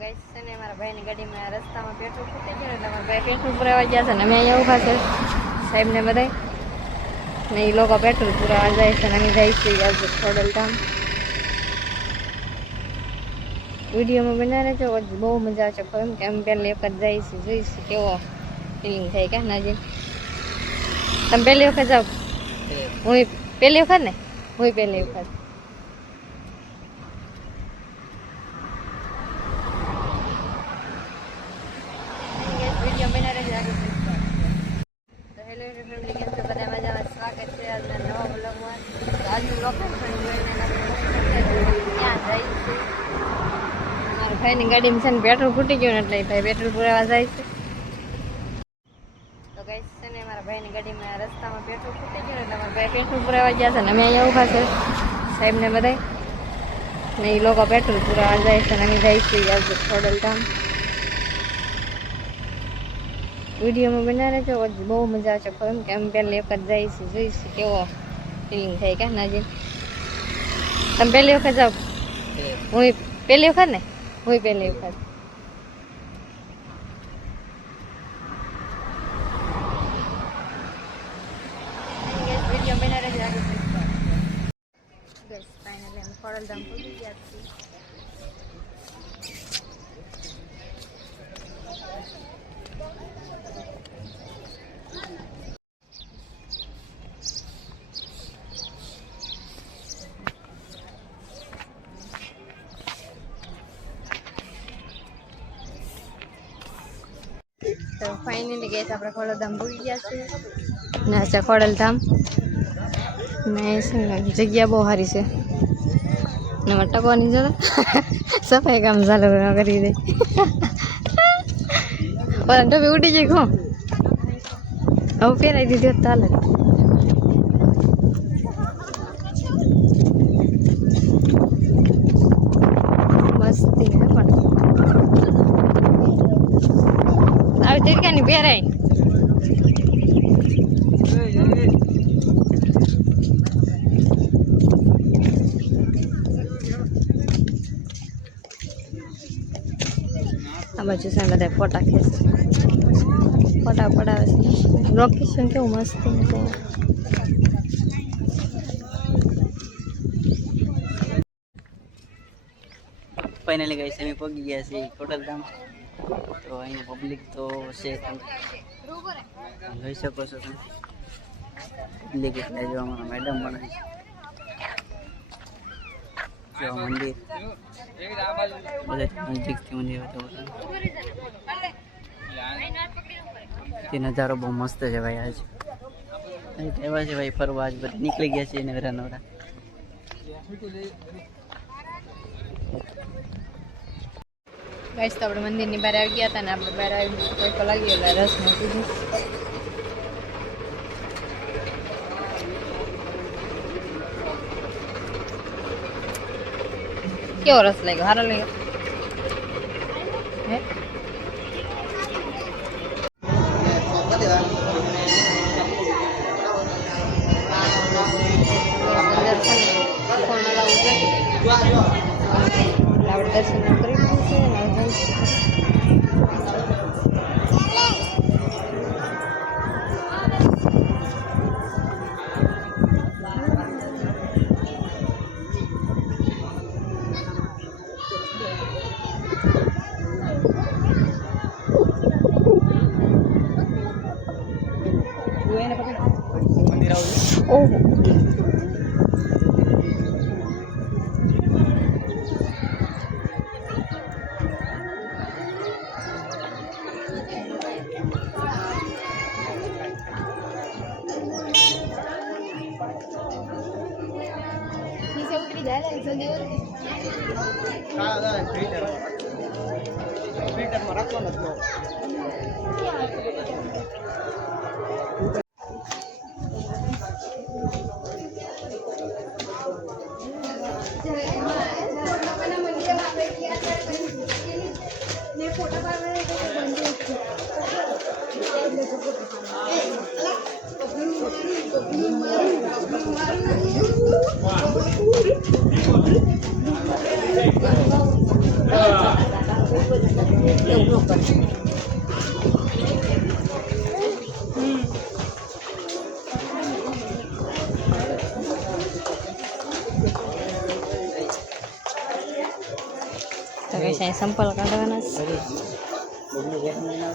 Guys છે ને મારા ભાઈની ગાડીમાં રસ્તામાં પેટ્રોલ ખૂટી ગયું એટલે મારા ભાઈ પેટ્રોલ પુરાવા ગયા છે ને અમે અહીંયા ઊભા છે સાહેબને બધાય ને એ લોકો પેટ્રોલ પુરાવા જાય છે ને અમે જાય છીએ આજે ખોડલધામ. વિડીયોમાં બનાવે છે બહુ મજા આવશે એમ કે અમે પહેલી વખત જઈશું જોઈશું કેવો ફિલિંગ થાય કે નાજી. તમે પહેલી વખત જાઓ? હું પહેલી વખત ને હું પહેલી વખત. સ્વાગત છે આજના નવા બ્લોગમાં. આજનું લોકેશન ક્યાં જાય છે મારા ભાઈની ગાડીમાં છે ને પેટ્રોલ ખૂટી ગયું એટલે ભાઈ પેટ્રોલ પુરાવા જાય છે. તો ગાઈસ છે ને મારા ભાઈની ગાડીમાં રસ્તામાં પેટ્રોલ ખૂટી ગયું એટલે મારા ભાઈ પેટ્રોલ પુરાવા ગયા છે ને અમે અહીંયા ઊભા છે સાહેબને બધાય ને એ લોકો પેટ્રોલ પુરાવા જાય છે ને અમે જાય છીએ આજે ખોડલધામ. વિડીયોમાં બનાવે છે બહુ મજા આવશે એમ કે અમે પહેલી વખત જઈશું જોઈશું કેવો ફિલિંગ થાય કે નાજી. તમે પહેલી વખત જાઓ? હું પહેલી વખત ને હું પહેલી વખત. વિડીયો બનાવે છે ફાઇનલી અમે ખોડલધામ પહોંચી ગયા છીએ. તો ફાઇનલી ગેસ આપણે ખોડલધામ ભૂલી ગયા છીએ ને છે ખોડલધામ ને જગ્યા બહુ સારી છે ને ટકવાની જરા સફાઈ કામ ચાલુ કરી દે પણ ટોપી ઉડી જાય ખો હવે પહેરાવી દીધી હોત ચાલે. મસ્તી ને પણ આવી તરીકાની પહેરાય. આ બાજુ છે બધા ફોટા ખેંચે ફોટા પડાવે છે. લોકેશન કેવું મસ્ત છે. ફાઇનલી ગાઈસ અમે પહોંચી ગયા છીએ ખોડલધામ. તો અહીંયા પબ્લિક તો છે જોઈ શકો છો તમે. પબ્લિક એટલે જો અમારા મેડમ પણ જો મંદિર બધા નજીકથી મંદિર તે નજારો બહુ મસ્ત છે ભાઈ. આજ એવા છે ભાઈ ફરવા આજ બધા નીકળી ગયા છે નવરા નવરા. ગાઈસ તો આપણે મંદિરની બહાર આવી ગયા હતા ને આપણે બહાર આવી તડકો લાગી એટલે રસ મૂકી દીધું. કેવો રસ લાગ્યો? સારો લાગ્યો? હે આપણે દર્શન કરી દીધું છે ને એવું ન કર. તો કઈ સંપલ કાઢવાના છે. પબ્લિક એક મહિના